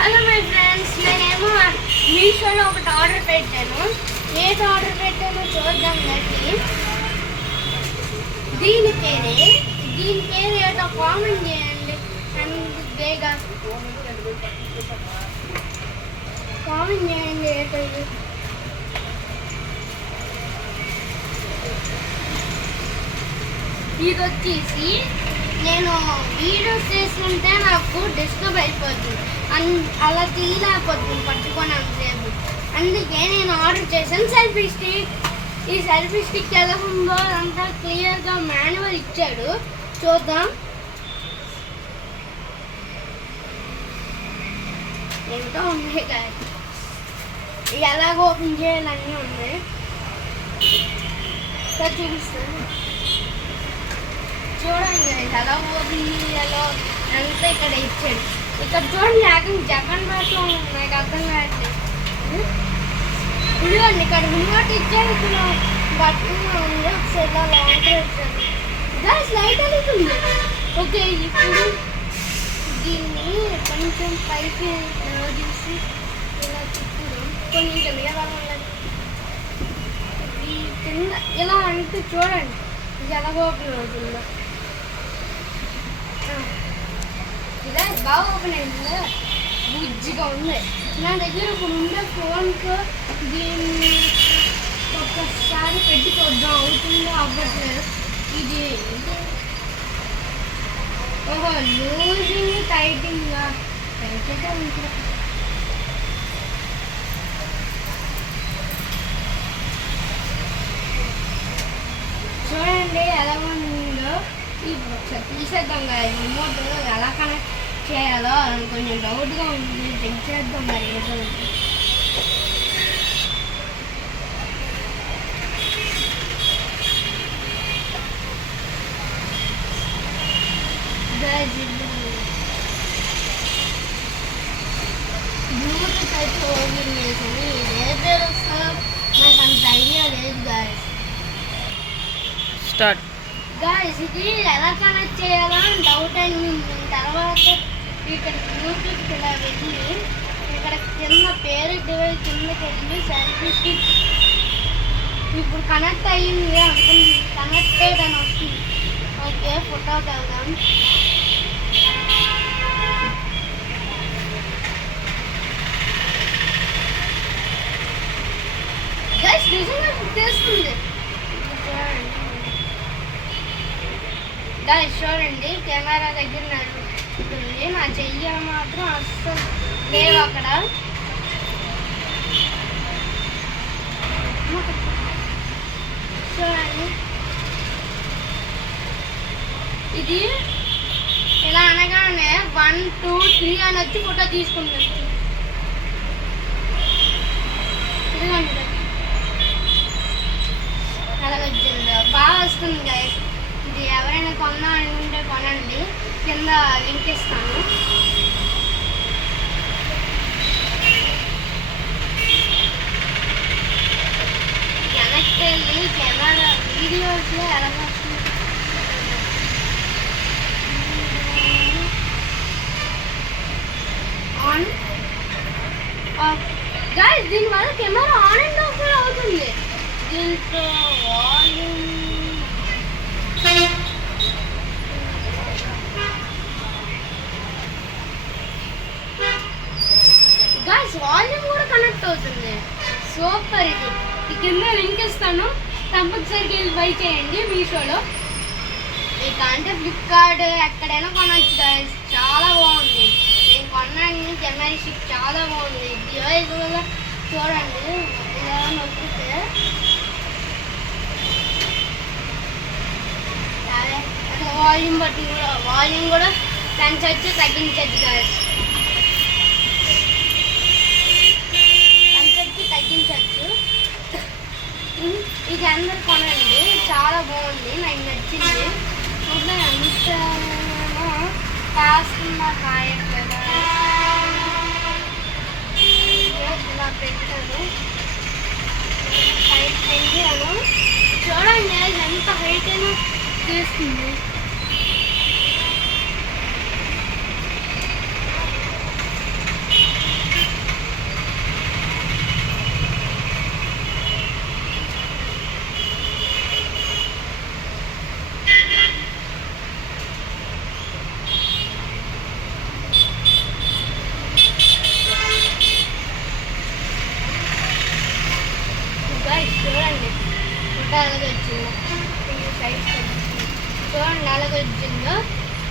Hello my friends, నేనేమో మీషోలో ఒకటి ఆర్డర్ పెట్టాను. ఏది ఆర్డర్ పెట్టానో చూద్దాం. దీని పేరు ఏదో కామెంట్ చేయండి. అండ్ బేగా కామెంట్ చేయండి. ఏదో ఇది వచ్చేసి నేను వీడియోస్ చేస్తుంటే నాకు డిస్టర్బ్ అయిపోతుంది, అలా తీయలేకపోతుంది పట్టుకొని అంతసేపు. అందుకే నేను ఆర్డర్ చేశాను సెల్ఫీ స్టిక్. ఈ సెల్ఫీ స్టిక్ ఎలా ఉందో అంతా క్లియర్గా మాన్యువల్ ఇచ్చాడు. చూద్దాం. ఎంతో ఉన్నాయి కదా, ఎలాగ ఓపెన్ చేయాలన్నీ ఉన్నాయి. సార్ చూపిస్తాను, చూడండి ఎలా ఓపెన్ చేయాలో అంతా ఇక్కడ ఇచ్చాడు. ఇక్కడ చూడండి, లేకుండా జపాన్ భాషలో నాకు అర్థం కావట్లేదు. ఇదిగోండి ఇక్కడ రిమోట్ ఇచ్చాడు, ఇక్కడ బటన్ ఉంది, ఒకసారి ఇలా లాంగ్ పెట్టాను. గ్యాస్ లైట్ వెళ్తుంది. ఓకే, ఇప్పుడు దీన్ని కొంచెం పైకి తీసి ఇలా తిప్పుదాం. కొంచెం ఎలా ఉండాలి ఈ కింద ఇలా అంటే చూడండి ఇది ఎలా ఓపెన్ అవుతుందో. ఇలా బాగా ఓపెన్ అయింది, బుజ్జిగా ఉంది. నా దగ్గర ఇప్పుడు ఉండే ఫోన్కు దీన్ని ఒక్కసారి పెట్టి చూద్దాం, అవుతుందో అవ్వట్లేదు. ఇది ఓహో, లూజింగ్ టైటింగ్గా టైట్గా ఉంటుంది. చూడండి ఎలా ఉందో. ఒకసారి తీసేద్దాం కదా, రిమోట్ ఎలా కనెక్ట్ చేయాలో అని కొంచెం డౌట్గా ఉంది. చెక్ చేద్దాం మరి ఏదో. బ్లూటూత్ అయితే ఓపెన్ చేసింది. ఏదో నాకు అంత ఐడియా లేదు గాయస్. స్టార్ట్ గాయస్, ఇది ఎలా కనెక్ట్ చేయాలో అని డౌట్ అనిపింది. తర్వాత ఇక్కడ బ్లూటూత్ ఇలా వెళ్ళి ఇక్కడ కింద పేరు డివైస్ కిందకి వెళ్ళి సెల్ఫీ స్టిక్ ఇప్పుడు కనెక్ట్ అయ్యింది అనుకుంది. కనెక్టెడ్ అని వస్తుంది. ఓకే, ఫోటోకి వెళ్దాం. గైస్ నిజంగా చేస్తుంది. గైస్ చూడండి, కెమెరా దగ్గర నడుస్తుంది. నా చెయ్యి మాత్రం అస్సలు లేవు అక్కడ. చూడండి, ఇది ఇలా అనగానే 1 2 3 అని వచ్చి ఫోటో తీసుకుంటుంది. ఇదిగోండి అలాగ వచ్చింది, బాగా వస్తుంది గైస్. ఇది ఎవరైనా కొన్నా అనుకుంటే కొనండి, కింద లింక్ ఇస్తాను. వెనక్కి వెళ్ళి కెమెరా వీడియోస్లో ఎలా వస్తుంది ఆన్ ఆఫ్. గైస్ దీనివల్ల కెమెరా ఆన్ అండ్ ఆఫ్ కూడా అవుతుంది. దీంతో వాల్యూమ్ గైస్ వాల్యూమ్ కూడా కనెక్ట్ అవుతుంది. సూపర్. ఇది ఈ కింద లింక్ ఇస్తాను, కంపల్సరీగా వెళ్ళి బై చేయండి మీషోలో. ఇక అంటే ఫ్లిప్కార్ట్ ఎక్కడైనా కొనవచ్చు గైస్. చాలా బాగుంది. నేను కొన్నాను కెమెరా స్టిక్, చాలా బాగుంది. డివైస్ కూడా చూడండి, ఇలా నొక్కితే వాల్యూమ్ కూడా పెంచవచ్చు, తగ్గించవచ్చు గైస్. తగ్గించవచ్చు. ఇది అందరు కొనండి, చాలా బాగుంది, నాకు నచ్చింది. అంత కాస్తున్నా కాయట్లేదు. ఇలా పెట్టాను, హైట్ పెంచాను. చూడండి ఎంత హైట్ అయినా తీస్తుంది. అలాగే వచ్చిందో సైజ్ చూడండి అలాగే వచ్చిందో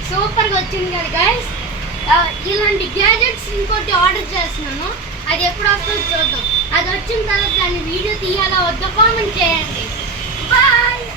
సూపర్గా వచ్చింది కదా గైస్. ఇలాంటి గ్యాజెట్స్ ఇంకోటి ఆర్డర్ చేస్తున్నాను, అది ఎప్పుడు వస్తుందో చూద్దాం. అది వచ్చిన తర్వాత దాన్ని వీడియో తీయాలా వద్దా కామెంట్ చేయండి. బాయ్.